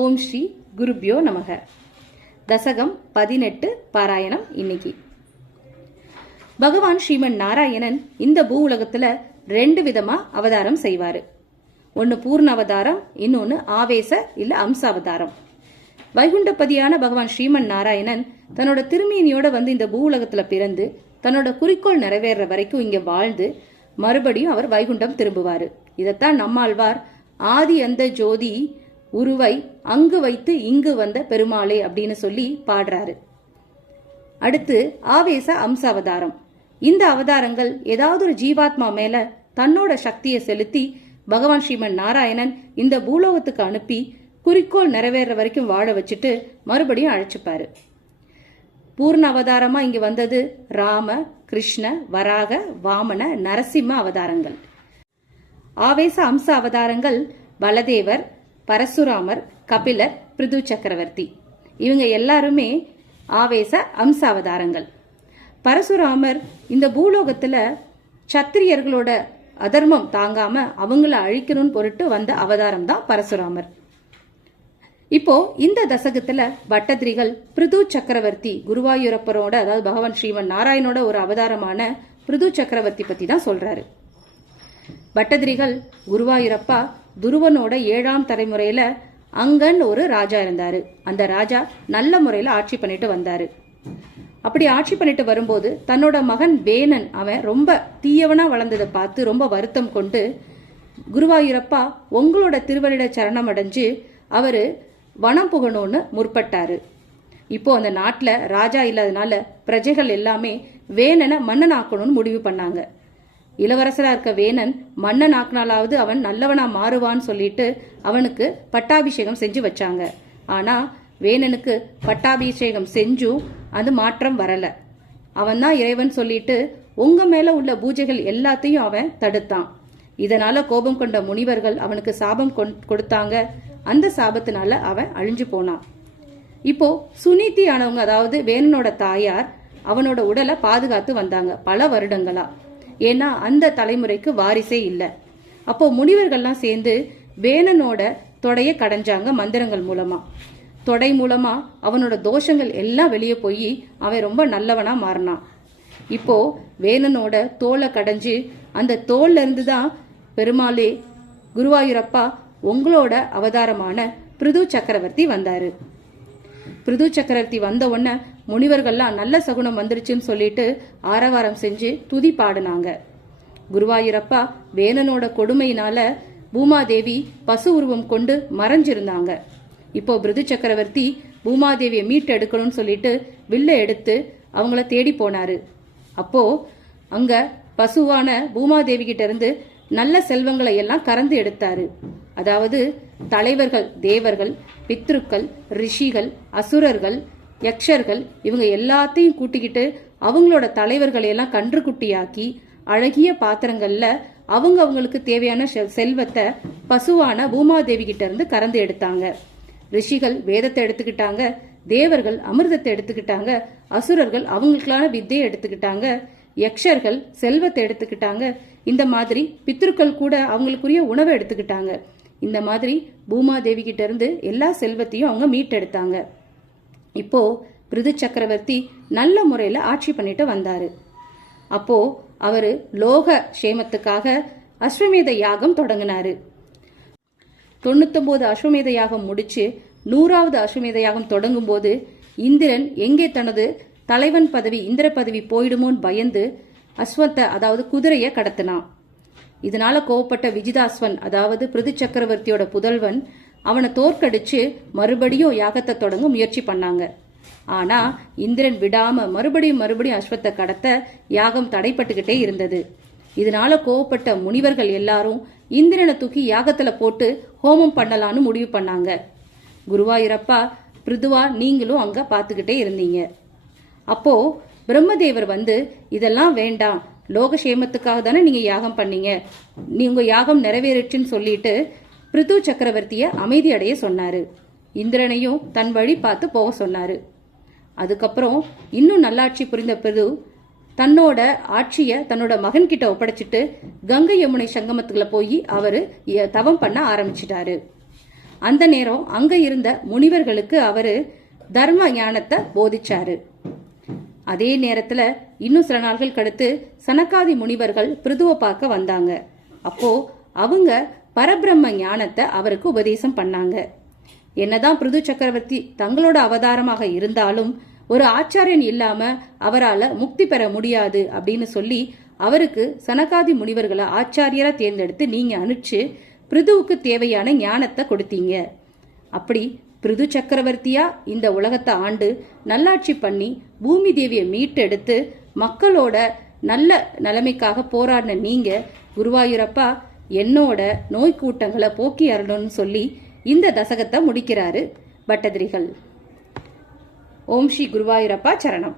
ஓம் ஸ்ரீ குருப்யோ நமக. தசகம் 18 பாராயணம். இன்னைக்கு பகவான் ஸ்ரீமன் நாராயணன் இந்த பூ உலகத்துல 2 விதமா அவதாரம் செய்வாரு. ஒன்னு பூர்ண அவதாரம், இன்னொன்னு ஆவேச இல்ல அம்ச அவதாரம். வைகுண்டபதியான பகவான் ஸ்ரீமன் நாராயணன் தன்னோட திருமேனியோட வந்து இந்த பூ உலகத்துல பிறந்து தன்னோட குறிக்கோள் நிறைவேற வரைக்கும் இங்க வாழ்ந்து மறுபடியும் அவர் வைகுண்டம் திரும்புவாரு. இதத்தான் நம்மாழ்வார் ஆதி அந்த ஜோதி உருவை அங்கு வைத்து இங்கு வந்த பெருமாளே அப்படின்னு சொல்லி பாடுறாரு. அடுத்து ஆவேச அம்ச அவதாரம். இந்த அவதாரங்கள் ஏதாவது ஒரு ஜீவாத்மா மேல தன்னோட சக்தியை செலுத்தி பகவான் ஸ்ரீமன் நாராயணன் இந்த பூலோகத்துக்கு அனுப்பி குறிக்கோள் நிறைவேற வரைக்கும் வாழ வச்சுட்டு மறுபடியும் அழைச்சுப்பாரு. பூர்ண அவதாரமா இங்க வந்தது ராம, கிருஷ்ண, வராக, வாமன, நரசிம்ம அவதாரங்கள். ஆவேச அம்ச அவதாரங்கள் பலதேவர், பரசுராமர், கபிலர், பிருது சக்கரவர்த்தி. இவங்க எல்லாருமே ஆவேச அம்ச அவதாரங்கள். பரசுராமர் இந்த பூலோகத்துல சத்திரியர்களோட அதர்மம் தாங்காம அவங்கள அழிக்கணும்னு பொருட்டு வந்த அவதாரம் தான் பரசுராமர். இப்போ இந்த தசகத்துல பட்டதிரிகள் பிருது சக்கரவர்த்தி குருவாயூரப்பரோட, அதாவது பகவான் ஸ்ரீமன் நாராயணோட ஒரு அவதாரமான பிருது சக்கரவர்த்தி பத்தி தான் சொல்றாரு. பட்டதிரிகள் குருவாயூரப்பா துருவனோட 7ஆம் தலைமுறையில அங்கன் ஒரு ராஜா இருந்தாரு. அந்த ராஜா நல்ல முறையில ஆட்சி பண்ணிட்டு வந்தாரு. அப்படி ஆட்சி பண்ணிட்டு வரும்போது தன்னோட மகன் வேணன் அவன் ரொம்ப தீயவனா வளர்ந்ததை பார்த்து ரொம்ப வருத்தம் கொண்டு குருவாயூரப்பா உங்களோட திருவள்ளிட சரணம் அடைஞ்சு அவரு வனம் புகணும்னு முற்பட்டாரு. இப்போ அந்த நாட்டுல ராஜா இல்லாதனால பிரஜைகள் எல்லாமே வேணனை மன்னன் ஆக்கணும்னு முடிவு பண்ணாங்க. இளவரசரா இருக்க வேணன் மன்னன் ஆக்கினாலாவது அவன் நல்லவனா மாறுவான்னு சொல்லிட்டு அவனுக்கு பட்டாபிஷேகம் செஞ்சு வச்சாங்க. ஆனா வேணனுக்கு பட்டாபிஷேகம் செஞ்சும் அது மாற்றம் வரல. அவன் தான் இறைவன் சொல்லிட்டு உங்க மேல உள்ள பூஜைகள் எல்லாத்தையும் அவன் தடுத்தான். இதனால கோபம் கொண்ட முனிவர்கள் அவனுக்கு சாபம் கொடுத்தாங்க. அந்த சாபத்தினால அவன் அழிஞ்சு போனான். இப்போ சுனீதி ஆனவங்க, அதாவது வேணனோட தாயார், அவனோட உடலை பாதுகாத்து வந்தாங்க பல வருடங்களா. ஏன்னா அந்த தலைமுறைக்கு வாரிசே இல்லை. அப்போ முனிவர்கள்லாம் சேர்ந்து வேணனோட தொடைய கடைஞ்சாங்க மந்திரங்கள் மூலமா. தொடை மூலமா அவனோட தோஷங்கள் எல்லாம் வெளியே போய் அவன் ரொம்ப நல்லவனா மாறினான். இப்போ வேணனோட தோலை கடைஞ்சு அந்த தோல்ல இருந்து தான் பெருமாளே குருவாயூரப்பா உங்களோட அவதாரமான பிருது சக்கரவர்த்தி வந்தாரு. பிருது சக்கரவர்த்தி வந்த உடனே முனிவர்கள்லாம் நல்ல சகுனம் வந்துருச்சுன்னு சொல்லிட்டு ஆரவாரம் செஞ்சு துதி பாடினாங்க. குருவாயூரப்பா வேணனோட கொடுமையினால பூமாதேவி பசு உருவம் கொண்டு மறைஞ்சிருந்தாங்க. இப்போ பிருது சக்கரவர்த்தி பூமாதேவியை மீட்டு எடுக்கணும்னு சொல்லிட்டு வில்ல எடுத்து அவங்கள தேடி போனாரு. அப்போ அங்க பசுவான பூமாதேவி கிட்ட இருந்து நல்ல செல்வங்களை எல்லாம் கறந்து எடுத்தாரு. அதாவது தலைவர்கள், தேவர்கள், பித்ருக்கள், ரிஷிகள், அசுரர்கள், யக்ஷர்கள் இவங்க எல்லாத்தையும் கூட்டிக்கிட்டு அவங்களோட தலைவர்களை எல்லாம் கன்றுக்குட்டியாக்கி அழகிய பாத்திரங்கள்ல அவங்களுக்கு தேவையான செல்வத்தை பசுவான பூமாதேவி கிட்ட இருந்து கறந்து எடுத்தாங்க. ரிஷிகள் வேதத்தை எடுத்துக்கிட்டாங்க, தேவர்கள் அமிர்தத்தை எடுத்துக்கிட்டாங்க, அசுரர்கள் அவங்களுக்கான வித்தையை எடுத்துக்கிட்டாங்க, யக்ஷர்கள் செல்வத்தை எடுத்துக்கிட்டாங்க. இந்த மாதிரி பித்ருக்கள் கூட அவங்களுக்குரிய உணவை எடுத்துக்கிட்டாங்க. இந்த மாதிரி பூமாதேவி கிட்ட இருந்து எல்லா செல்வத்தையும் அவங்க மீட்டெடுத்தாங்க. இப்போ பிருது சக்கரவர்த்தி நல்ல முறையில ஆட்சி பண்ணிட்டு வந்தாரு. அப்போ அவரு லோக சேமத்துக்காக அஸ்வமேத யாகம் தொடங்கினாரு. 99 அஸ்வமேத யாகம் முடிச்சு 100வது அஸ்வமேத யாகம் தொடங்கும் போது இந்திரன் எங்கே தனது தலைவன் பதவி, இந்திர பதவி போயிடுமோன்னு பயந்து அஸ்வத்தை, அதாவது குதிரைய கடத்தினான். இதனால கோவப்பட்ட விஜிதாஸ்வன், அதாவது பிருது சக்கரவர்த்தியோட புதல்வன், அவனை தோற்கடிச்சு மறுபடியும் யாகத்தை தொடங்க முயற்சி பண்ணாங்க. ஆனா இந்திரன் விடாம மறுபடியும் அஸ்வத்தை கடத்த யாகம் தடைப்பட்டுக்கிட்டே இருந்தது. இதனால கோவப்பட்ட முனிவர்கள் எல்லாரும் இந்திரனை தூக்கி யாகத்துல போட்டு ஹோமம் பண்ணலான்னு முடிவு பண்ணாங்க. குருவாயூரப்பா, பிருதுவா நீங்களும் அங்க பாத்துக்கிட்டே இருந்தீங்க. அப்போ பிரம்மதேவர் வந்து இதெல்லாம் வேண்டாம், லோகசேமத்துக்காக தானே நீங்க யாகம் பண்ணீங்க, உங்க யாகம் நிறைவேறிச்சுன்னு சொல்லிட்டு பிருது சக்கரவர்த்திய அமைதி அடைய சொன்னாரு. இந்திரனையும் தன் வழி பார்த்து போக சொன்னாரு. அதுக்கப்புறம் இன்னும் நல்லாட்சி புரிந்த பிருது தன்னோட ஆட்சிய தன்னோட மகன் கிட்ட ஒப்படைச்சிட்டு கங்கை யமுனை சங்கமத்துக்குள்ள போய் அவரு தவம் பண்ண ஆரம்பிச்சிட்டாரு. அந்த நேரம் அங்க இருந்த முனிவர்களுக்கு அவரு தர்ம ஞானத்தை போதிச்சாரு. அதே நேரத்துல இன்னும் சில நாட்கள் கழித்து சனகாதி முனிவர்கள் பிருதுவை பார்க்க வந்தாங்க. அப்போ அவங்க பரபிரம்ம ஞானத்தை அவருக்கு உபதேசம் பண்ணாங்க. என்னதான் பிருது சக்கரவர்த்தி தங்களோட அவதாரமாக இருந்தாலும் ஒரு ஆச்சாரியன் இல்லாம அவரால முக்தி பெற முடியாது அப்படின்னு சொல்லி அவருக்கு சனகாதி முனிவர்களை ஆச்சாரியரா தேர்ந்தெடுத்து நீங்க அனுப்பிச்சு பிருதுவுக்கு தேவையான ஞானத்தை கொடுத்தீங்க. அப்படி பிருது சக்கரவர்த்தியா இந்த உலகத்தை ஆண்டு நல்லாட்சி பண்ணி பூமி தேவியை மீட்டெடுத்து மக்களோட நல்ல நிலைமைக்காக போராடின நீங்க குருவாயூரப்பா என்னோட நோய் கூட்டங்களை போக்கி அருணும்னு சொல்லி இந்த தசகத்தை முடிக்கிறாரு பட்டதிரிகள். ஓம் ஸ்ரீ குருவாயூரப்பா சரணம்.